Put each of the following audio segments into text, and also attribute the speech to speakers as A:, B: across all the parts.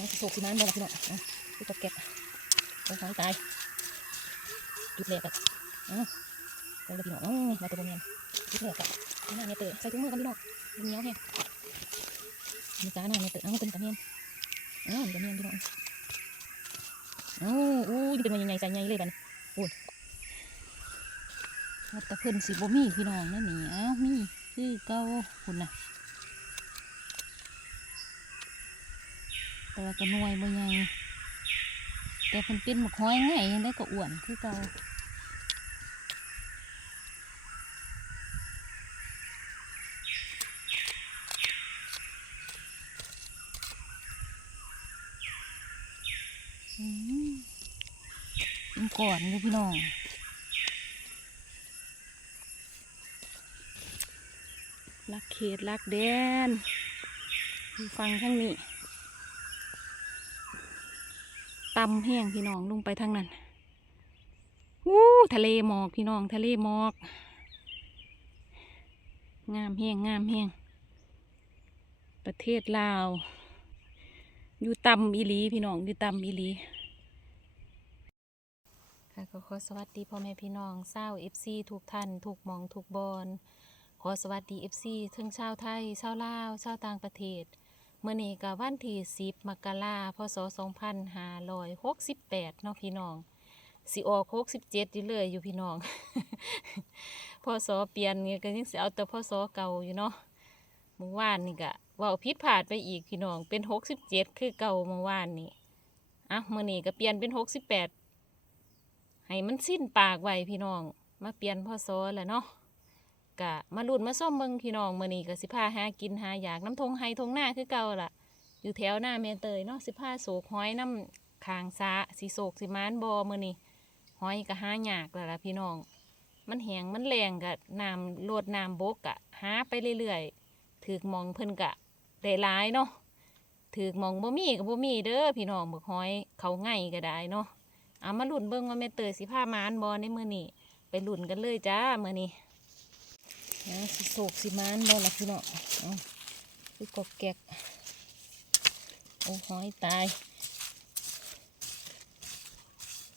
A: เอาโศกสิมันบ่ล่ะพี่น้องเอาดูตกแกะโอ้ยหอยตายจุดแรกอะเอาไปเลยพี่น้องมาตัวบ่แม่นจุดแรกอะนี่น่าเนี่ยเตะใส่ถุงมือกันพี่น้องมันเหนียวแห้งนี่จ้าหน้าเนี่ยเตะเอาตัวนี้กับเมียนเอานี่กับเมียนพี่น้องเอาอู้ยเป็นมันยังไงใส่ใหญ่เลยบัดนพูดวัดตะเพิ่นสิบ่มีพี่น้องนั่นนี่อ้าวมีคือเก่าคุณนะ แต่ว่าก็น่วยบ่ใหญ่แต่เพิ่นเป็นหมกห้อยง่ายได้ก็อ้วนคือเก่าอืมก่อนเลยพี่น้องลักเขตลักแดนดูฟังทั้งนี้ ตำแห้งพี่น้องลงไปทางนั้นวู้ทะเลหมอกพี่น้องทะเลหมอก งามแห้งงามแห้งประเทศลาว อยู่ตำอีลีพี่น้องอยู่ตำอีลีค่ะก็ขอสวัสดีพ่อแม่พี่น้องเศร้าเอฟซีทุกท่านทุกหมองทุกบอลขอสวัสดีเอฟซีทั้งชาวไทยชาวลาวชาวต่างประเทศ เมื่อนี้กับวันที่สิบมกราพศสองพันห้าร้อยหกสิบแปดเนาะพี่น้องสิออกหกสิบเจ็ดอยู่เลยอยู่พี่น้องพศเปลี่ยนเงี้ยก็ยังสิเอาแต่พศเก่าอยู่เนาะเมื่อวานนี่กะว่าผิดพลาดไปอีกพี่น้องเป็นหกสิบเจ็ดคือเก่าเมื่อวานนี่อะเมื่อนี้ก็เปลี่ยนเป็นหกสิบแปดให้มันสิ้นปากไว้พี่น้อง มาเปลี่ยนพศแล้วเนาะ กะมาลุ่นมาส้มเบิงพี่น้องมื้อนี้ก็สิพาหากินหาอยากน้ำทงไฮทงหน้าคือเก่าล่ะ อยู่แถวหน้าแม่เตยเนาะสิพาโศกหอยน้ำคางซาสิโศกสิมานบอมื้อนี้หอยก็หาอยากแล้วล่ะพี่น้อง มันแหงมันแรงกะน้ำโลดน้ำบกกะหาไปเรื่อยๆถือกมองเพิ่นกะได้หลายเนาะถือกมองบ่มีก็บ่มีเด้อพี่น้องบึกหอยเขาง่ายก็ได้เนาะเอามาลุ่นเบิ่งว่าแม่เตยสิพามานบอในมื้อนี้ไปลุ่นกันเลยจ้ามื้อนี้ นะสิโศกสิมานบ่ละพี่น้องเอาคือกอกแกกโอ้หอยตาย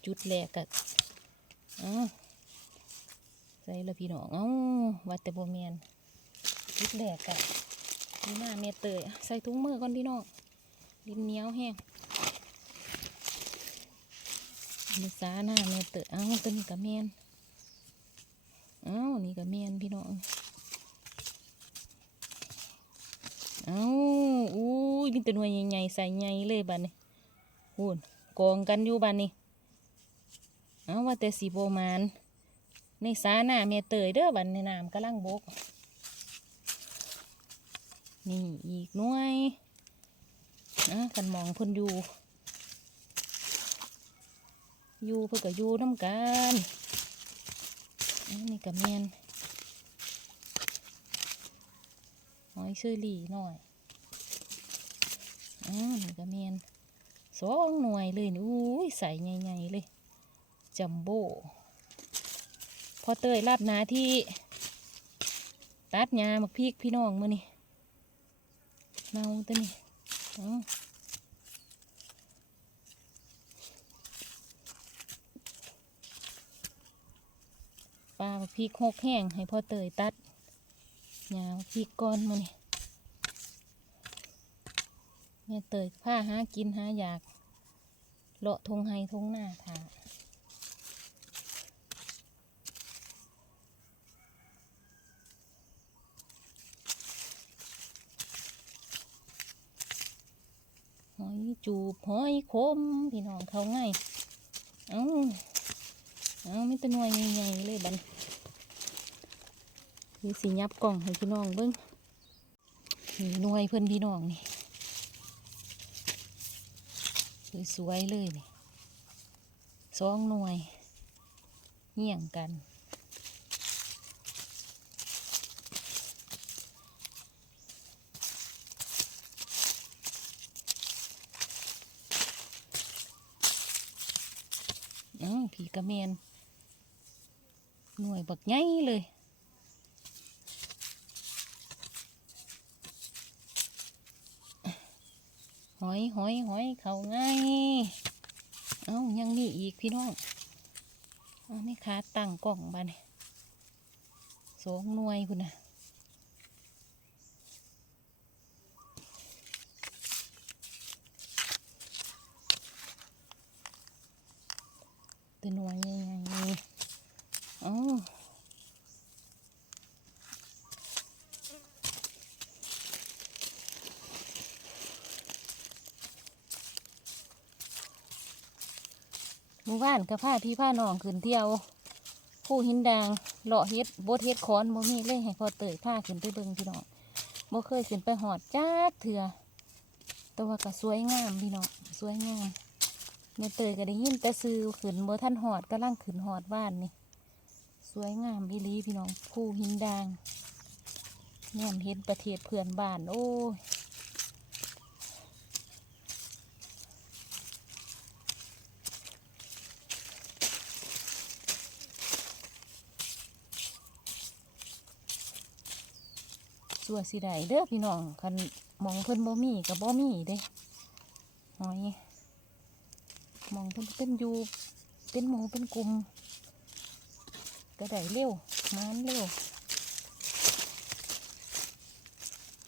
A: จุดแรกอะเอาใส่ละพี่น้องเอาว่าแต่บ่แมนจุดแรกอะนี่หน้าเมเตยใส่ถุงมือก่อนพี่น้องดินเหนียวแห้งมีสาหน้าเมเตยเอาตัวนี้กับแมน อานี่กับแมนพี่น้องเอาอู้ยมีแต่หน่วยใหญ่ๆใส่ใหญ่เลยบ้านนี้พูนกองกันอยู่บ้านนี้เอาว่าแต่สีโบมานในสาหน้าเมเตยเด้อบ้านในน้ำกำลังบก นี่อีกหน่วยนะกันมองเพิ่นอยู่ อยู่เพื่อก็อยู่น้ำกัน นนี่กับแมนหอยเชอรี่หน่อยอ่านี่ก็เมียนสองหน่วยเลยนี่อุ้ยใส่ใหญ่ๆเลยจัมโบ้พอเตยรับหนาที่ ตัดหญ้ามักพริกพี่น้องมือนี่เนาตัวนี้เอ ลาพริกหกแห้งให้พ่อเตยตัดยาวพริกก้อนมาเนี่แม่เตยผ้าหากินหาอยากเลาะทงไฮทงหน้าค่ะหอยจูบหอยคมพี่น้องเขาง่ายเอา เอาไม่ตะนวยใหญ่ๆเลยบัดนมีสียับกล่องให้พี่น้องเบิ้งนี่หน่วยเพื่อนพี่น้องนี่สวยๆเลยนี่สองหน่วยเหี่ยงกันอ้าวผีกระเมน หน่วยบักใหญ่เลยหอยหอยหอยเขาง่ายเอ้ายังมีอีกพี่น้องเอาไม่ขาตั้งกล่องบาเนี่ยสองหน่วยคุณนะตัวหน่วยใหญ่ๆเอ้า หมู่บ้านกับผ้าพี่ผ้าน้องขึ้นเที่ยวผู้หินดางเลาะเฮ็ดบดเฮ็ดคอนบ่มีเลยให้พอเตยผ้าขึ้นไปเบิ่งพี่น้องบ่เคยขึ้นไปหอดจ้าเถื่อแต่ว่าก็สวยงามพี่น้องสวยงามแม่เตยก็ได้ยินแต่ซื้อขึ้นบ่ท่านหอดกำลังขึ้นหอดบ้านนี่สวยงามอีลีพี่น้องผู้หินดางแนมเห็นประเทศเพื่อนบ้านโอ้ย สัวสิได้เด้อพี่น้องคันมองเพิ่นบ่มีกับบ่มีเด้หอยมองเพิ่นเป็นอยู่เป็นหมูเป็นกลุ่มก็ได้เร็วมานเร็ว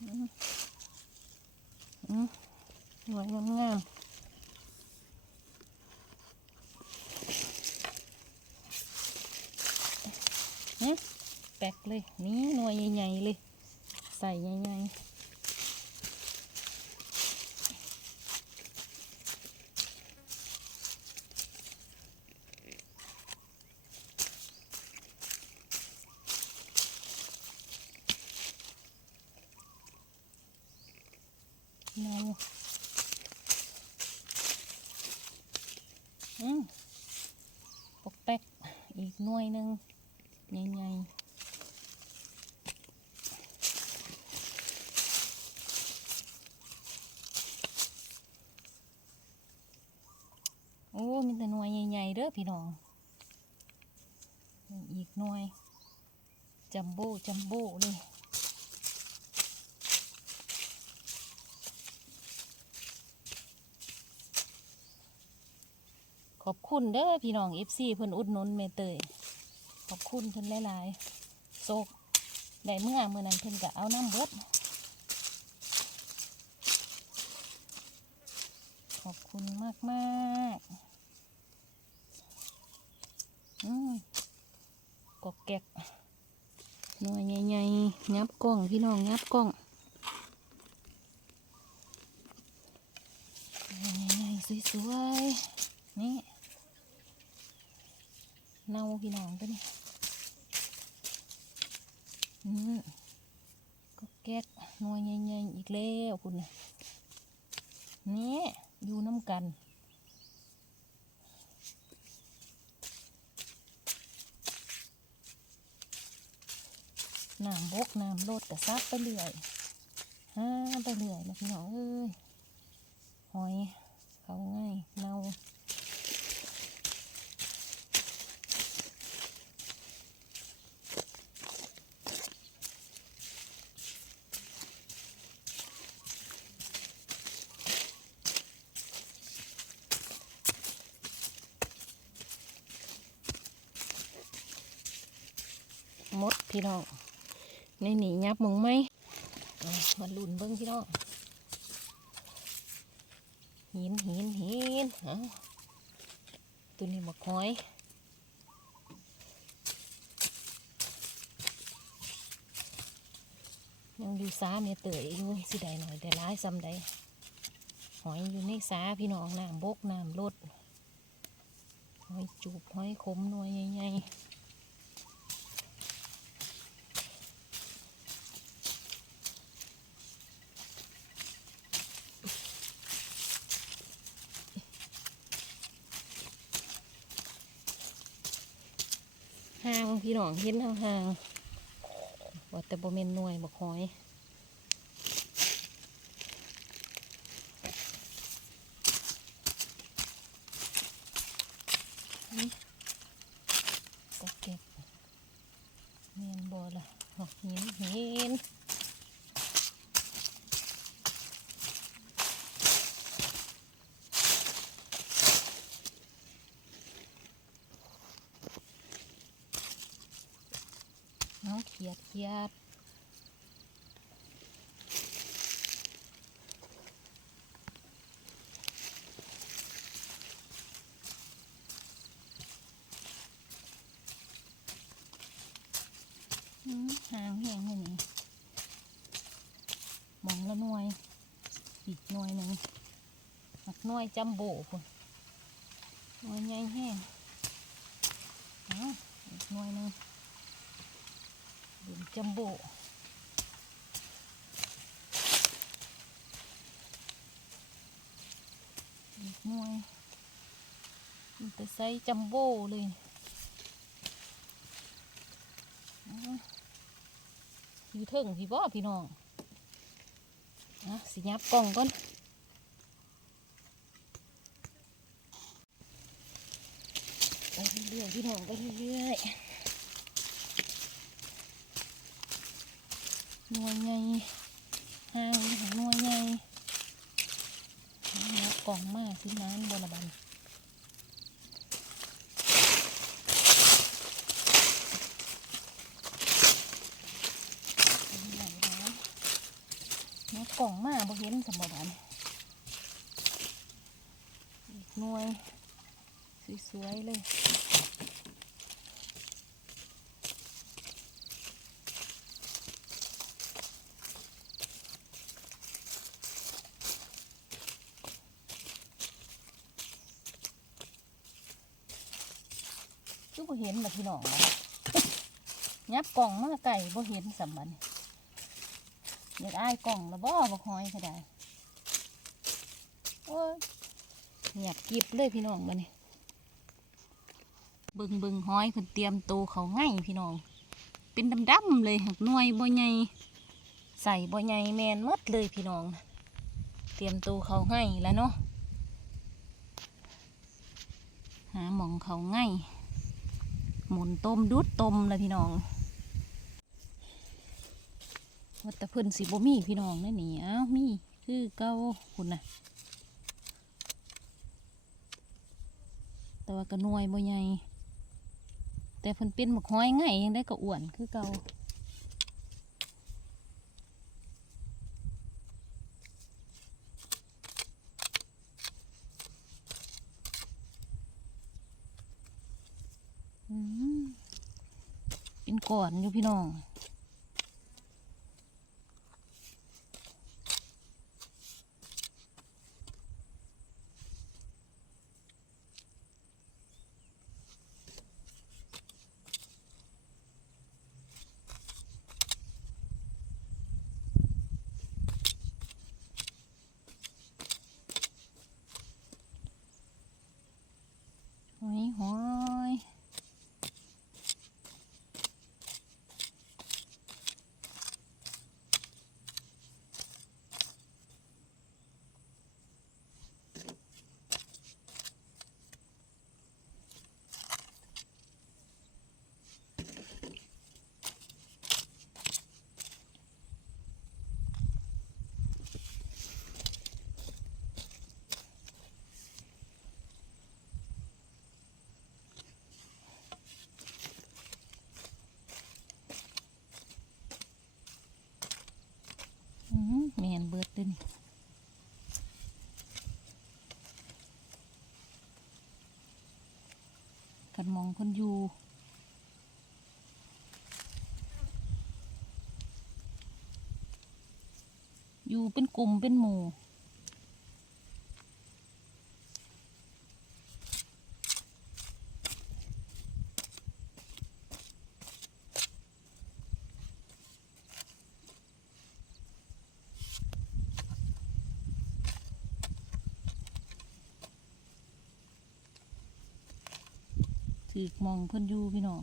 A: อืมอืมหน่วยงามๆเนี่ยแปลกเลยนี่หน่วยใหญ่ๆเลย ใส่ใหญ่ๆเนาอืมปกแป๊ก อีกหน่วยหนึ่งใหญ่ๆ โอ้ มีแต่หน่วยใหญ่ ๆ เด้อ พี่น้อง อีกหน่วย จัมโบ้จัมโบ้เลยขอบคุณเด้อพี่น้องเอฟซีเพิ่นอุดหนุนเมเตยขอบคุณเพิ่นหลายๆโศกได้เมื่อเมื่อนั้นเพิ่นก็เอาน้ำเบดขอบคุณมากมากๆ กอกแกกหน่วยใหญ่ๆงับกล้องพี่น้องงับกล้องใหญ่ๆสวยๆนี่เน่าพี่น้องตัวนี้อืมกอกแกกหน่วยใหญ่ๆอีกแล้วคุณน่นี่อยู่น้ำกัน น้ำบกน้ำลดกระซักไปเรื่อยห้าไปเรื่อยแล้วพี่น้องเอ้ยหอยเขาง่ายเน่าหมดพี่น้อง ในหนียับมึงไหมเอามาลุ่นเบิ้งพี่น้องหินหินหินเอาตัวนี้มาคอยยังอยู่สาเมียเตยอยู่สิได้หน่อยแต่ร้ายซ้ำใดหอยอยู่ในสาพี่น้องน้ำบกน้ำลดหอยจูบหอยขมหน่วยใหญ่ๆ ห่างพี่น้องเห็นห่างๆว่าแต่บ่เมนหน่วยบ่คอยนี่ก็เก็บเมียนบ่ละหอกหินหิน เอาเขียดเขียดอืมหางแห้งเลยนี่หมองละหน่วย อีกหน่วยหนึ่งหักห น่วยจัมโบ้พุ่นหน่วยใหญ่แห้งเอาอีกหน่วยนึงเป็นจัมโบ้อีกหน่วยมันจะใส่จัมโบ้เลยอยู่เทิงพี่บ่พี่น้องอะสิยับกล่องก่อน ไปเรื่อยๆพี่น้องไปเรื่อยๆหน่วยใหญ่ห่างหน่วยใหญ่ยับกล่องมากที่น้ำบนบันเป็นไหนแล้ว นักกล่องมาบ่เห็นสมบัติอีกหน่วย ส วยเลยคือบ่เห็นนะพี่น้องยับกล่องมาไก่บ่เห็นสมบัติอยากอายกล่องแล้วบ่บักหอยก็ได้โอ้ยเงียบกริบเลยพี่น้องบัดนี้ เบิงเบิงห้อยเพิ่นเตรียมโตเขาง่ายพี่น้อง เป็นดำๆเลยหักหน่วยบ่ใหญ่ใส่บ่ใหญ่แมนมดเลยพี่น้อง เตรียมโตเขาง่ายแล้วเนาะหาหมองเขาง่ายหมุนต้มดุดต้มเลยพี่น้องว่าแต่เพิ่นสิบ่มีพี่น้องนั่นนี่อ้าวมีคือเก่าคุณน่ะแต่ว่ากระนวยบ่ใหญ่ แต่เพิ่นเป็นบักห้อยง่ายยังได้ก็อ้วนคือเก่าอืมเป็นก่อนอยู่พี่น้อง หอยหอยอืม แมนเบิดเด้วยนี่กันมองคนอยู่อยู่เป็นกลุ่มเป็นหมู่ เพิ่นอยู่พี่น้อง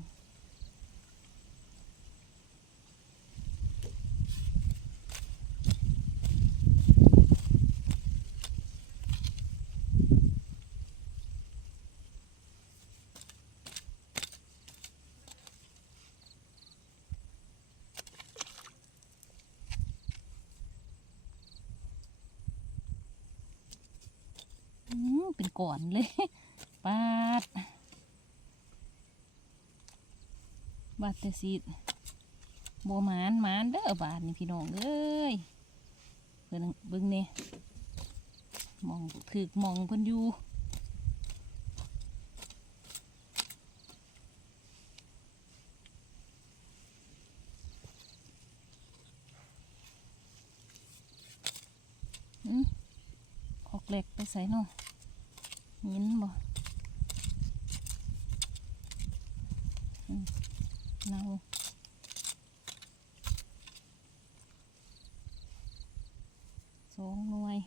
A: เป็นก่อนเลยปาด บาดแต่สีดบัวหมานหมานเด้อบาทนี่พี่น้องเอ้ยเพิ่นเบิ่งเนี่ยมองถือมองเพิ่นอยู่อืมออกเหล็กไปใส่เนาะยินบ่อืม เนา สองหน่วย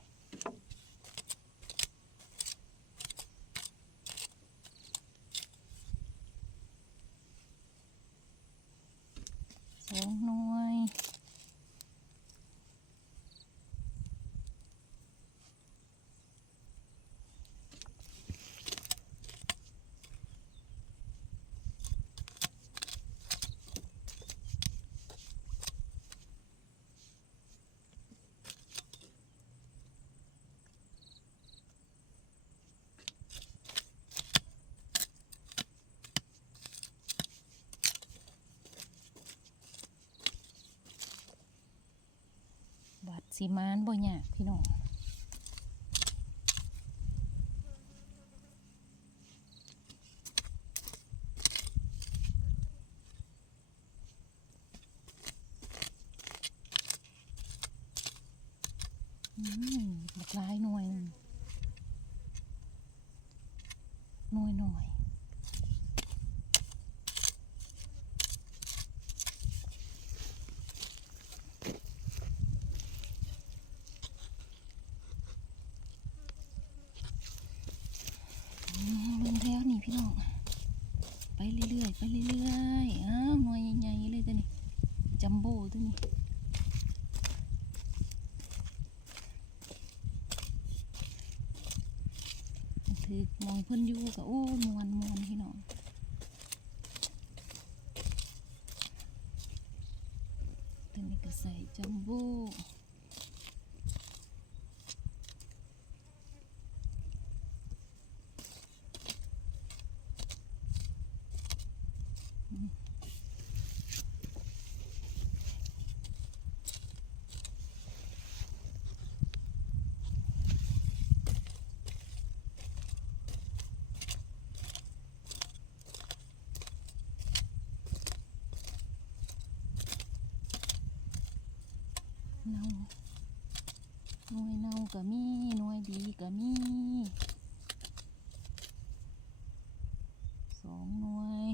A: สองหน่วยบาด สีมานบ่ยากพี่น้องอืมบักหลายหน่วยหนึ่งหน่วยหน่อย อืมเบิ่งแล้วนี่พี่น้อง ไปเรื่อยๆ ไปเรื่อยๆ อ้าวหน่วยใหญ่ๆเลยตัวนี้ จัมโบ้ตัวนี้ ถือมอง เพิ่นอยู่ก็โอ้มวนมวนพี่น้องตัวนี้ก็ใส่จัมโบ้ เนาหน่วยเนา ก็มีหน่วยดีก็มีสองหน่วย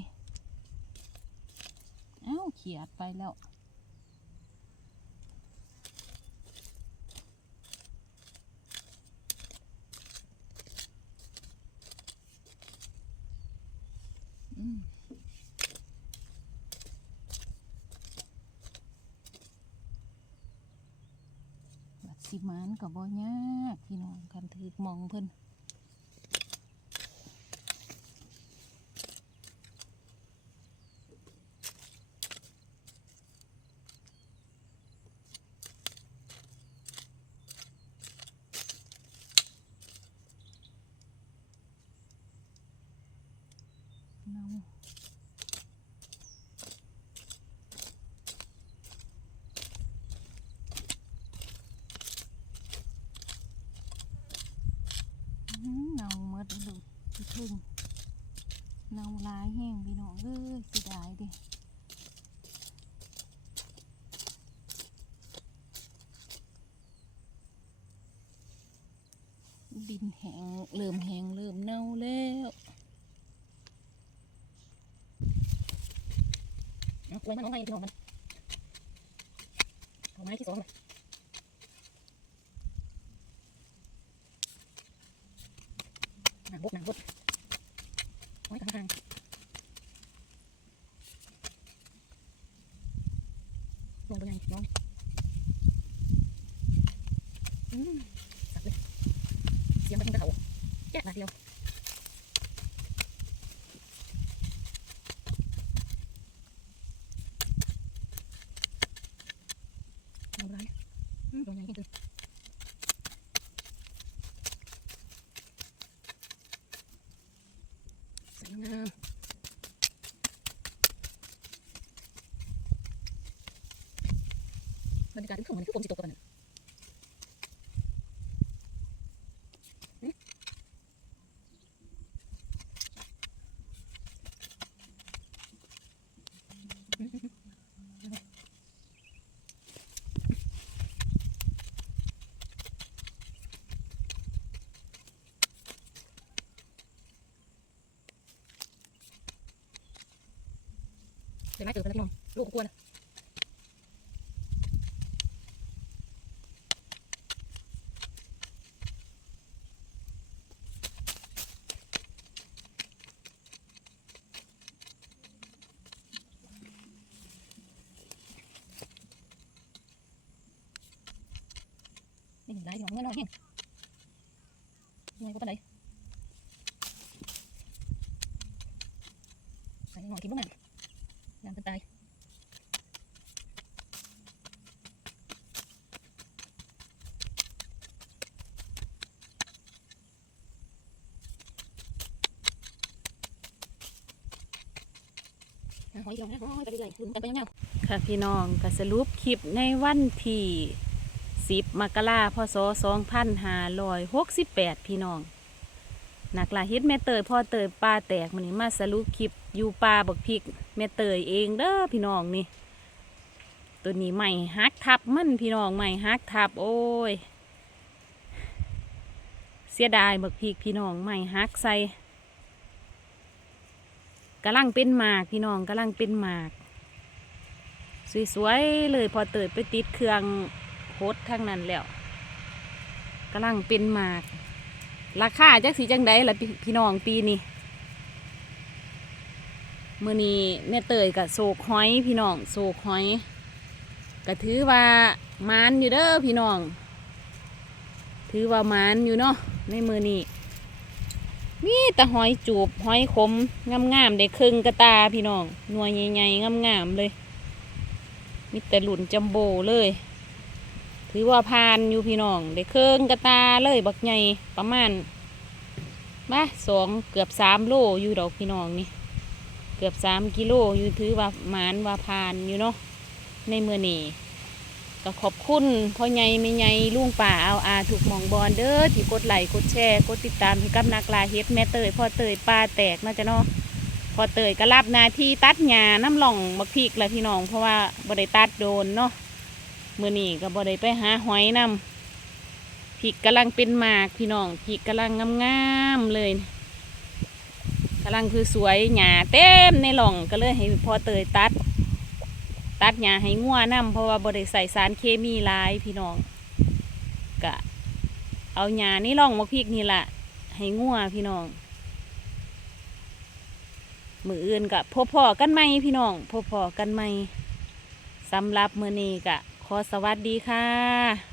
A: เอ้าเขียดไปแล้ว มานกับบ่ยากพี่น้องกันถือมองเพิ่นเนาอืมเนาเมดเลยพี่พึ่ง เนาหลายแห้งพี่น้องเอ้ยเสิดายดิดินแห้งเริ่มแห้งเริ่มเน่าแล้วเอากล้วยมันน้องให้พี่น้องมันเอาไม้ที่สองเลยหนังบดหนังบดไว้ข้างๆลงไปไงน้องอืมสับเลยเสียงมันคงจะเขา แจ๊ะนาเดียวเอาไร อืมตรงไหนเห็นไหมเอมันคือผมสิตกกันนั่นเดี๋ยวไม่เจอกันพี่น้องลูกก็กลัวนะ นี่หลายหน่อยเงี้ยน้อยแห้งยังไงก็ปานใดใส่หน่อยกินบ้างอะยามเป็นตาย หอยลงนะหอยไปเรื่อยๆลุ้นกันไปยาวๆค่ะพี่น้องก็สรุปคลิปในวันที่สิบมกราพศสองพันห้าร้อยหกสิบแปดพี่น้องนักล่าฮ็ดแม่เตยพ่อเตยปลาแตกมันนี้มาสรุปคลิปอยู่ปลาบักพริกแม่เตยเองเด้อพี่น้องนี่ ตัวนี้ใหม่ฮักทับมันพี่น้องใหม่ฮักทับโอ้ย เสียดายบักพริกพี่น้องใหม่ฮักใส่ กำลังเป็นหมากพี่น้องกำลังเป็นหมาก สวยๆเลยพอเตยไปติดเครื่องโคตรทั้งนั้นแล้วกำลังเป็นหมาก ราคาจักสีจังใดล่ะพี่พี่น้องปีนี้มื่อนี้แม่เตยกับโศกหอยพี่น้องโศกหอยก็ถือว่ามานอยู่เด้อพี่น้อง ถือว่ามานอยู่เนาะในมือนี้ มีแต่หอยจูบหอยขมงามๆได้ครึ่งกระตาพี่น้องหน่วยใหญ่ๆงามๆเลย มีแต่หลุนจัมโบเลย ถือว่าพานอยู่พี่น้องได้เครื่งกระตาเลยบักใหญ่ประมาณมาสองเกือบสามโลอยู่ดอกพี่น้องนี่เกือบสามกิโลอยู่ถือว่าหมานว่าพานอยู่เนาะในเมื่อนี้ ก็ขอบคุณพ่อใหญ่ไม่ใหญ่ลุงป่าเอาอาถูกมองบอลเด้อที่กดไลค์กดแชร์กดติดตามให้กับนักลาเฮ็ดแม่เตยพ่อเตยปลาแตกเนาจะเนาะพ่อเตยก็รับหนาที่ตัดหญ้าน้ำหล่องบักพริกละพี่น้อง เพราะว่าบ่ได้ตัดโดนเนาะมื่อนี้ก็บ่ได้ไปหาหอยนำพริกกำลังเป็นหมากพี่น้องพริกกำลังงามๆเลยกำลังคือสวยหญ้าเต็มในหล่องก็เลยให้พ่อเตยตัด ตัดหญ้าให้งัวนำเพราะว่าบ่ได้ใส่สารเคมีหลายพี่น้องกะเอาหญ้านี่ล่องมะพริกนี่ละให้งัวพี่น้อง มืออื่นกะพบพอกันไหมพี่น้องพบพอกันไหมสำหรับมือนี้กะขอสวัสดีค่ะ